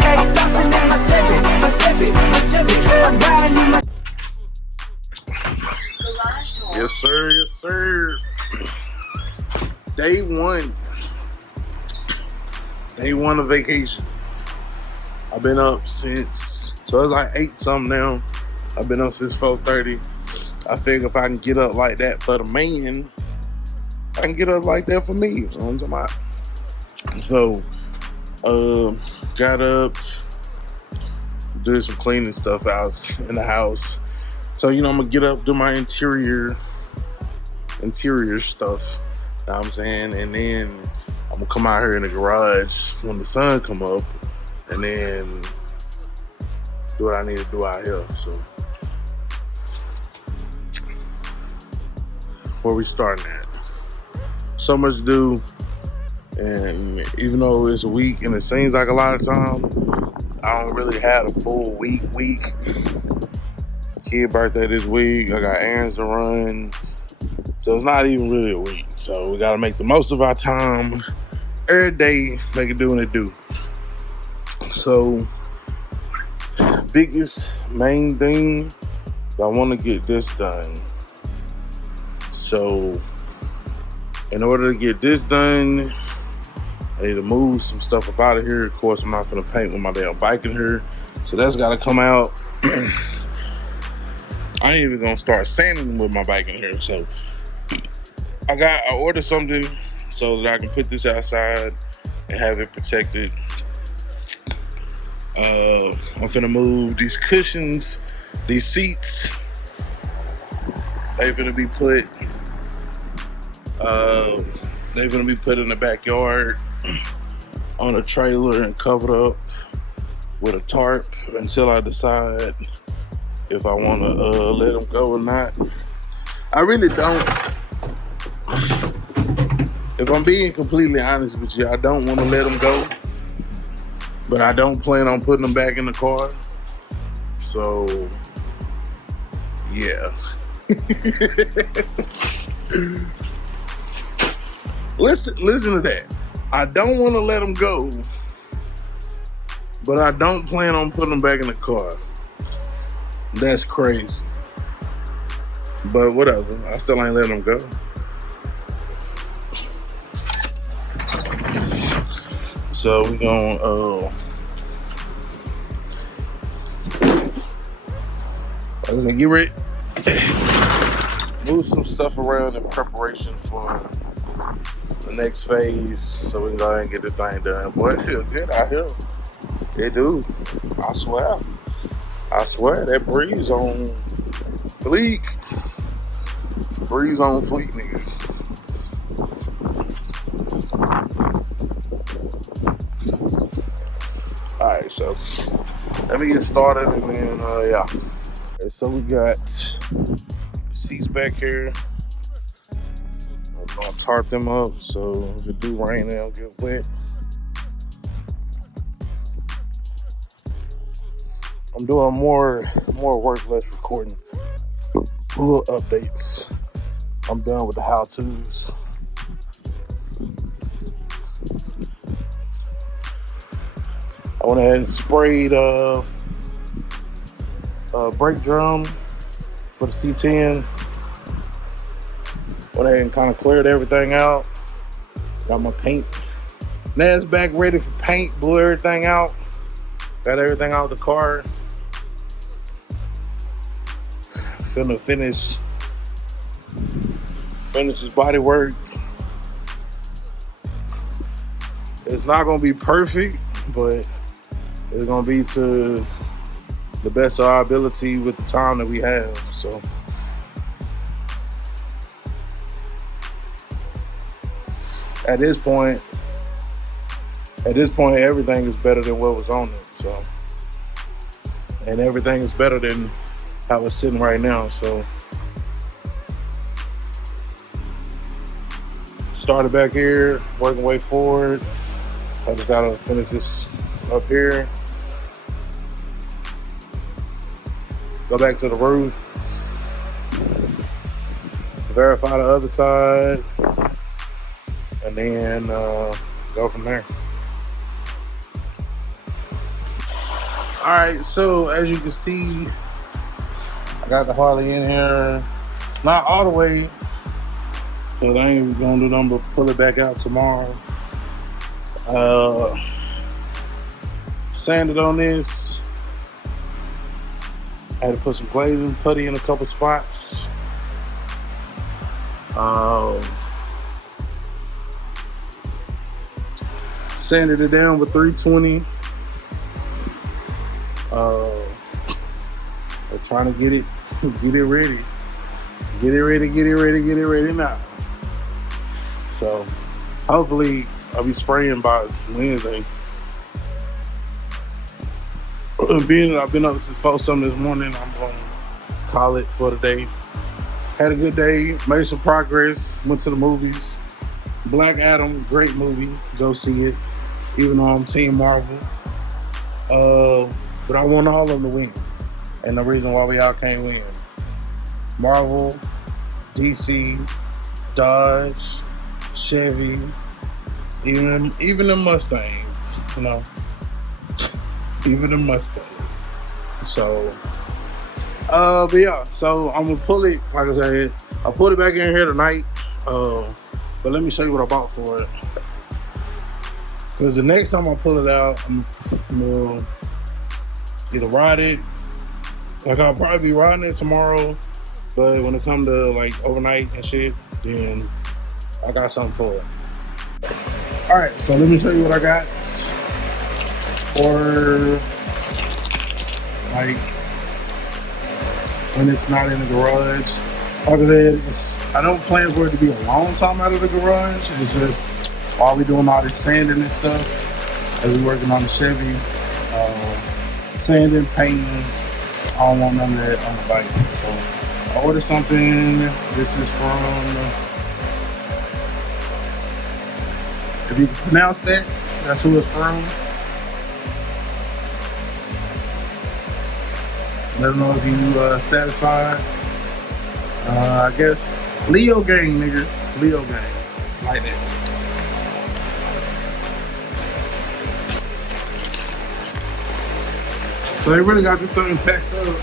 I'm flossing in my Chevy. I'm riding in my. Yes, sir. Yes, sir. Day one of vacation. I've been up since, so it's like 8 something now. I've been up since 4:30. I figure if I can get up like that for the man, I can get up like that for me. You know what I'm talking about? So, got up, did some cleaning stuff out in the house. So, I'm gonna get up, do my interior stuff. You know what I'm saying? And then I'm gonna come out here in the garage when the sun come up, and then do what I need to do out here. So, where we starting at? So much to do, and even though it's a week and it seems like a lot of time, I don't really have a full week. Kid birthday this week, I got errands to run, so it's not even really a week. So we gotta make the most of our time every day, make it do what it do. So biggest main thing, I want to get this done. So in order to get this done, I need to move some stuff up out of here. Of course, I'm not gonna paint with my damn bike in here, so that's gotta come out. I ain't even gonna start sanding with my bike in here. So I ordered something so that I can put this outside and have it protected. I'm finna move these cushions, these seats. They finna be put in the backyard on a trailer and covered up with a tarp until I decide if I want to let them go or not. I really don't. If I'm being completely honest with you, I don't want to let them go, but I don't plan on putting them back in the car. So, yeah. Listen to that. I don't want to let them go, but I don't plan on putting them back in the car. That's crazy. But whatever. I still ain't letting them go. So we're gonna get ready. Move some stuff around in preparation for the next phase, so we can go ahead and get this thing done. Boy, it feels good out here. It do. I swear, that breeze on fleek. Breeze on fleek, nigga. Alright, so let me get started and then, yeah. Okay, so we got seats back here. I'm gonna tarp them up so if it do rain, they don't get wet. I'm doing more work, less recording. Little updates. I'm done with the how-tos. I went ahead and sprayed brake drum for the C10. Went ahead and kind of cleared everything out. Got my paint. Nas back ready for paint. Blew everything out. Got everything out the car. Finna finish his body work. It's not gonna be perfect, but it's gonna be to the best of our ability with the time that we have. So at this point, everything is better than what was on it. So, and everything is better than how it's sitting right now. So, started back here, working way forward. I just gotta finish this up here. Go back to the roof. Verify the other side. And then go from there. Alright, so as you can see, I got the Harley in here. Not all the way, because I ain't gonna do nothing but pull it back out tomorrow. Sanded on this. I had to put some glazing putty in a couple spots. Sanded it down with 320. We're trying to get it ready. Get it ready now. So hopefully I'll be spraying by Wednesday. Being that I've been up since 4 something this morning, I'm gonna call it for the day. Had a good day, made some progress, went to the movies. Black Adam, great movie, go see it. Even though I'm Team Marvel. But I want all of them to win. And the reason why we all can't win. Marvel, DC, Dodge, Chevy, even the Mustangs, you know. Even the Mustangs. So, but yeah, so I'm gonna pull it, like I said, I'll put it back in here tonight. But let me show you what I bought for it. Because the next time I pull it out, I'm gonna either ride it, like I'll probably be riding it tomorrow, but when it comes to like overnight and shit, then I got something for it. Alright, so let me show you what I got for like when it's not in the garage. Like I said, I don't plan for it to be a long time out of the garage. It's just while we doing all this sanding and stuff, as we working on the Chevy, sanding, painting. I don't want none of that on the bike. So I ordered something. This is from, if you can pronounce that, that's who it's from. Let them know if you satisfied. I guess Leo gang, nigga. Leo gang. Like that. So they really got this thing packed up.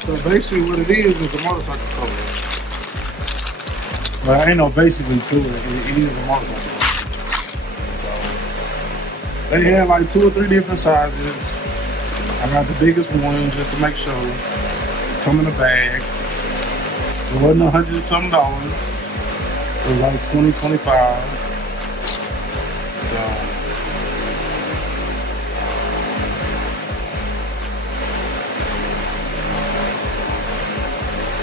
So basically what it is a motorcycle cover. But ain't no basically to it. It is a motorcycle. So they had like 2 or 3 different sizes. I got the biggest one just to make sure. Come in a bag. It wasn't $100 and something. It was like 20, 25. So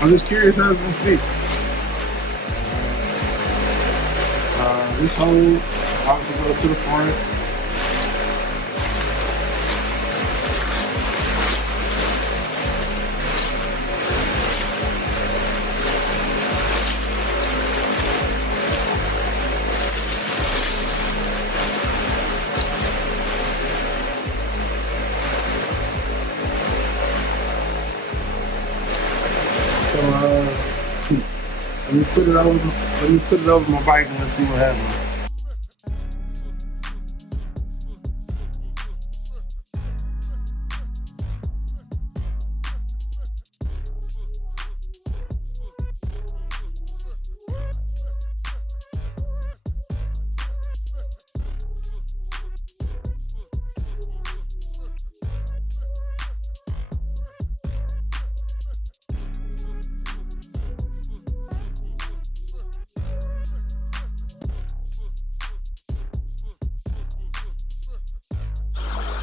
I'm just curious how it's gonna fit. This hole obviously goes to the front. So let me put it over my bike and let's see what happens.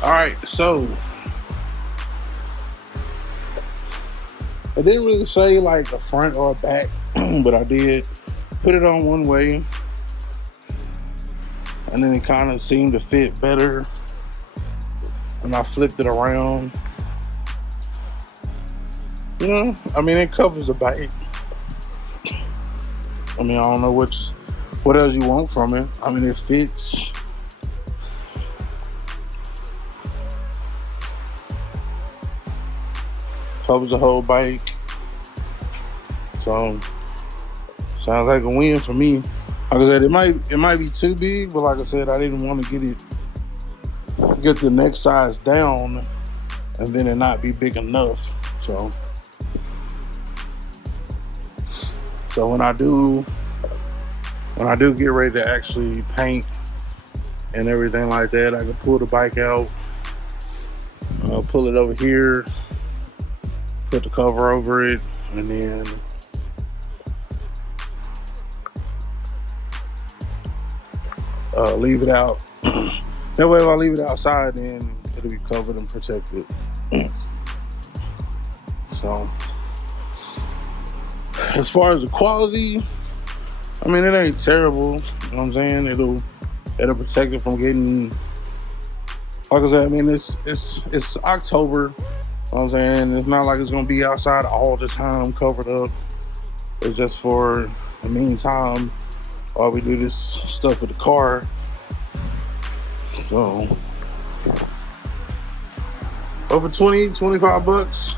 All right, so I didn't really say like a front or a back, but I did put it on one way, and then it kind of seemed to fit better when I flipped it around. You know, I mean, it covers the bike. I mean, I don't know what else you want from it. I mean, it fits. Covers the whole bike. So sounds like a win for me. Like I said, it might be too big, but like I said, I didn't want to get the next size down and then it not be big enough. So when I do get ready to actually paint and everything like that, I can pull the bike out, pull it over here, put the cover over it, and then leave it out. That way if I leave it outside, then it'll be covered and protected. So as far as the quality, I mean, it ain't terrible. You know what I'm saying? It'll protect it from getting, like I said, I mean, it's October. You know what I'm saying? It's not like it's gonna be outside all the time covered up. It's just for the meantime while we do this stuff with the car. So over 20-25 bucks,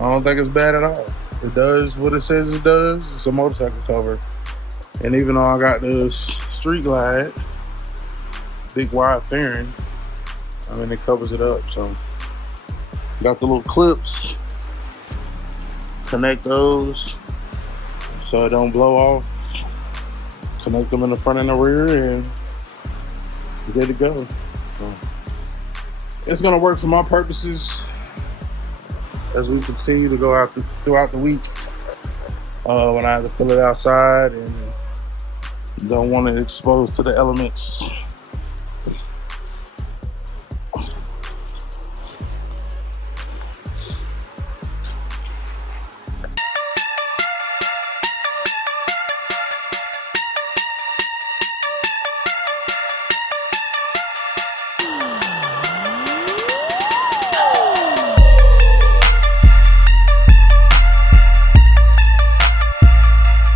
I don't think it's bad at all. It does what it says it does. It's a motorcycle cover. And even though I got this Street Glide, big wide fairing, I mean, it covers it up. So got the little clips, connect those so it don't blow off, connect them in the front and the rear, and good to go. So it's gonna work for my purposes as we continue to go out throughout the week. When I have to pull it outside and don't want it exposed to the elements.